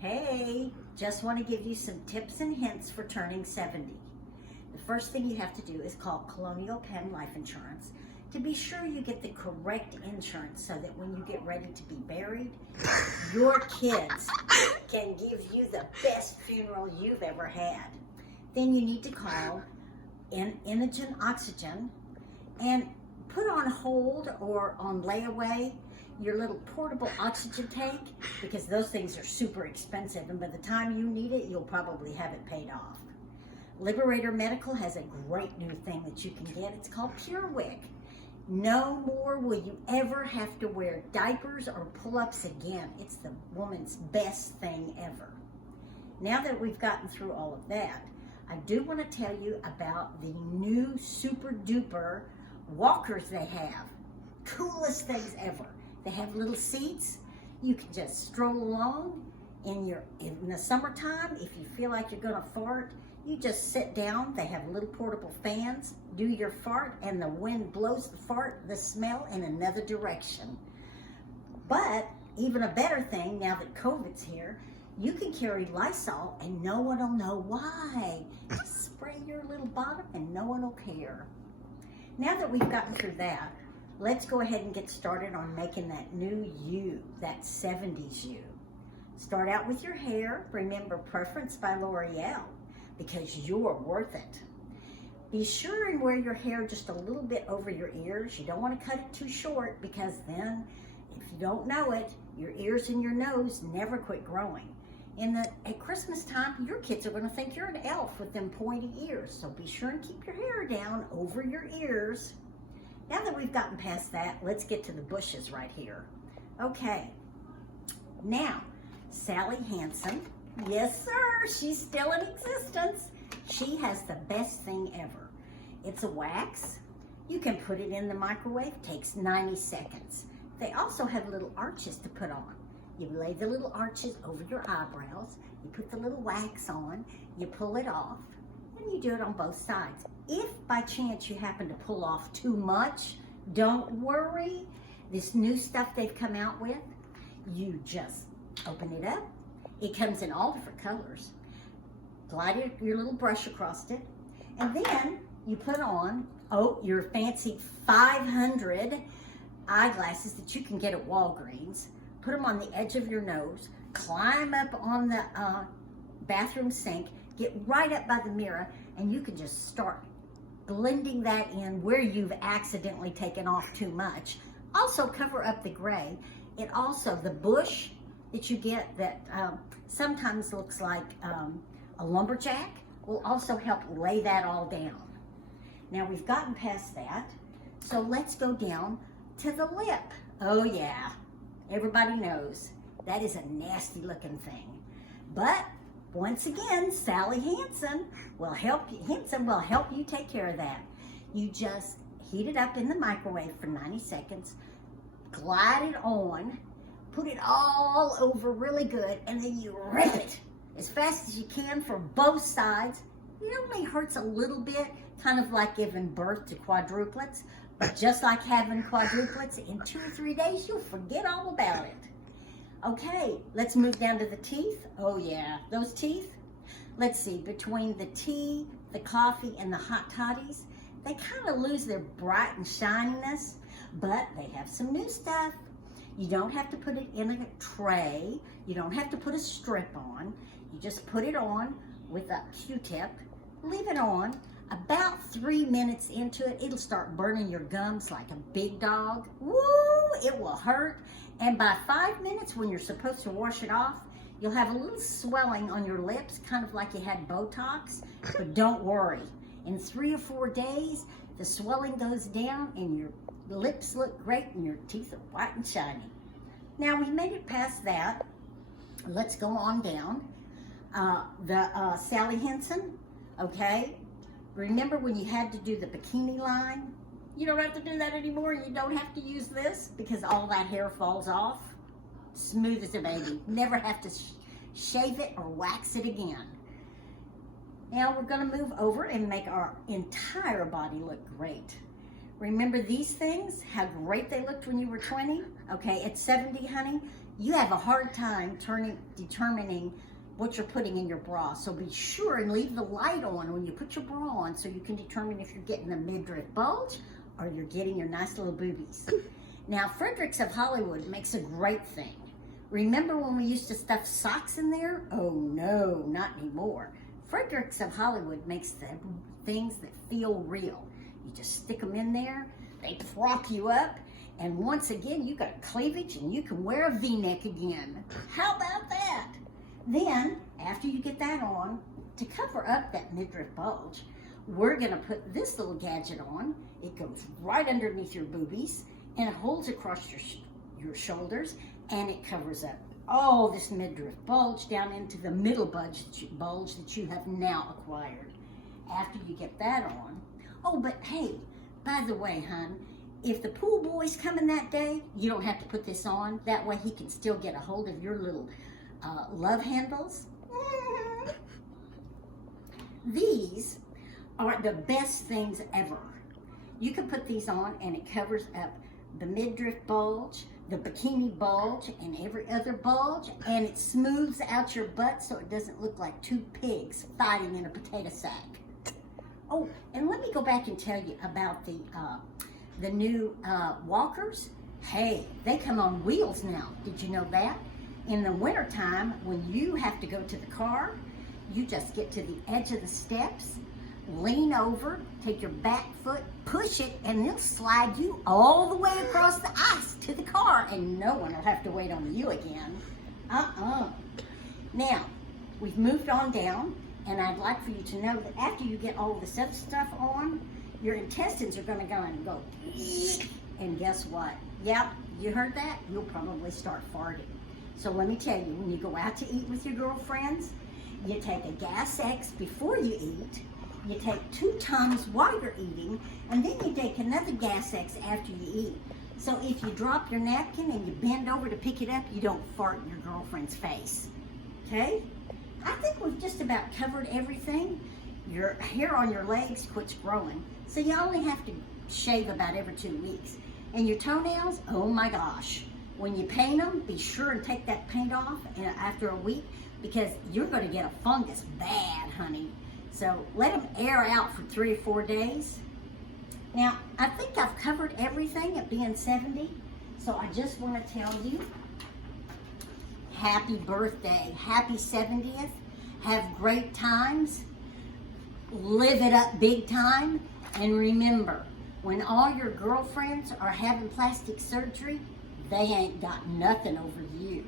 Hey, just want to give you some tips and hints for turning 70. The first thing you have to do is call Colonial Penn Life Insurance to be sure you get the correct insurance so that when you get ready to be buried, your kids can give you the best funeral you've ever had. Then you need to call Inogen Oxygen and put on hold or on layaway your little portable oxygen tank, because those things are super expensive, and by the time you need it, you'll probably have it paid off. Liberator Medical has a great new thing that you can get. It's called PureWick. No more will you ever have to wear diapers or pull-ups again. It's the woman's best thing ever. Now that we've gotten through all of that, I do want to tell you about the new super duper walkers they have. Coolest things ever. They have little seats. You can just stroll along in the summertime. If you feel like you're gonna fart, you just sit down. They have little portable fans. Do your fart and the wind blows the fart, the smell, in another direction. But even a better thing, now that COVID's here, you can carry Lysol and no one will know why. Just spray your little bottom and no one will care. Now that we've gotten through that, let's go ahead and get started on making that new you, that 70s you. Start out with your hair. Remember, Preference by L'Oreal, because you're worth it. Be sure and wear your hair just a little bit over your ears. You don't want to cut it too short, because then, if you don't know it, your ears and your nose never quit growing. At Christmas time, your kids are going to think you're an elf with them pointy ears. So be sure and keep your hair down over your ears. Now that we've gotten past that, let's get to the bushes right here. Okay, now, Sally Hansen, yes sir, she's still in existence. She has the best thing ever. It's a wax. You can put it in the microwave, takes 90 seconds. They also have little arches to put on. You lay the little arches over your eyebrows, you put the little wax on, you pull it off, and you do it on both sides. If by chance you happen to pull off too much, don't worry. This new stuff they've come out with, you just open it up. It comes in all different colors. Glide your little brush across it, and then you put on, your fancy 500 eyeglasses that you can get at Walgreens. Put them on the edge of your nose, climb up on the bathroom sink, get right up by the mirror, and you can just start blending that in where you've accidentally taken off too much. Also cover up the gray. It also, the bush that you get that sometimes looks like a lumberjack, will also help lay that all down. Now we've gotten past that, so let's go down to the lip. Oh yeah, everybody knows that is a nasty looking thing. But once again, Sally Hansen will help you take care of that. You just heat it up in the microwave for 90 seconds, glide it on, put it all over really good, and then you rip it as fast as you can for both sides. It only hurts a little bit, kind of like giving birth to quadruplets, but just like having quadruplets, in 2 or 3 days, you'll forget all about it. Okay, let's move down to the teeth. Oh yeah, those teeth. Let's see, between the tea, the coffee, and the hot toddies, they kind of lose their bright and shininess, but they have some new stuff. You don't have to put it in a tray. You don't have to put a strip on. You just put it on with a Q-tip, leave it on. About 3 minutes into it, it'll start burning your gums like a big dog. Woo, it will hurt. And by 5 minutes, when you're supposed to wash it off, you'll have a little swelling on your lips, kind of like you had Botox. But don't worry. In 3 or 4 days, the swelling goes down and your lips look great and your teeth are white and shiny. Now, we made it past that. Let's go on down. Sally Hansen, okay? Remember when you had to do the bikini line? You don't have to do that anymore. You don't have to use this because all that hair falls off. Smooth as a baby. Never have to shave it or wax it again. Now we're going to move over and make our entire body look great. Remember these things, how great they looked when you were 20? Okay, at 70, honey, you have a hard time determining what you're putting in your bra. So be sure and leave the light on when you put your bra on so you can determine if you're getting the midriff bulge or you're getting your nice little boobies. Now, Fredericks of Hollywood makes a great thing. Remember when we used to stuff socks in there? Oh no, not anymore. Fredericks of Hollywood makes the things that feel real. You just stick them in there, they prop you up, and once again, you got cleavage and you can wear a V-neck again. How about that? Then, after you get that on, to cover up that midriff bulge, we're gonna put this little gadget on. It goes right underneath your boobies and it holds across your shoulders, and it covers up all this midriff bulge down into the middle bulge that you have now acquired. After you get that on, oh, but hey, by the way, hon, if the pool boy's coming that day, you don't have to put this on. That way he can still get a hold of your little love handles. These are the best things ever. You can put these on and it covers up the midriff bulge, the bikini bulge, and every other bulge, and it smooths out your butt so it doesn't look like two pigs fighting in a potato sack. Oh, and let me go back and tell you about the new walkers. Hey, they come on wheels now. Did you know that? In the wintertime, when you have to go to the car, you just get to the edge of the steps, lean over, take your back foot, push it, and they'll slide you all the way across the ice to the car, and no one will have to wait on you again. Now, we've moved on down, and I'd like for you to know that after you get all this other stuff on, your intestines are going to go and go, and guess what? Yep, you heard that? You'll probably start farting. So let me tell you, when you go out to eat with your girlfriends, you take a Gas X before you eat, you take 2 Tums while you're eating, and then you take another Gas X after you eat. So if you drop your napkin and you bend over to pick it up, you don't fart in your girlfriend's face. Okay? I think we've just about covered everything. Your hair on your legs quits growing, so you only have to shave about every 2 weeks. And your toenails, oh my gosh. When you paint them, be sure and take that paint off after a week, because you're going to get a fungus bad, honey. So let them air out for 3 or 4 days. Now, I think I've covered everything at being 70, so I just want to tell you, happy birthday, happy 70th, have great times, live it up big time, and remember, when all your girlfriends are having plastic surgery, they ain't got nothing over you.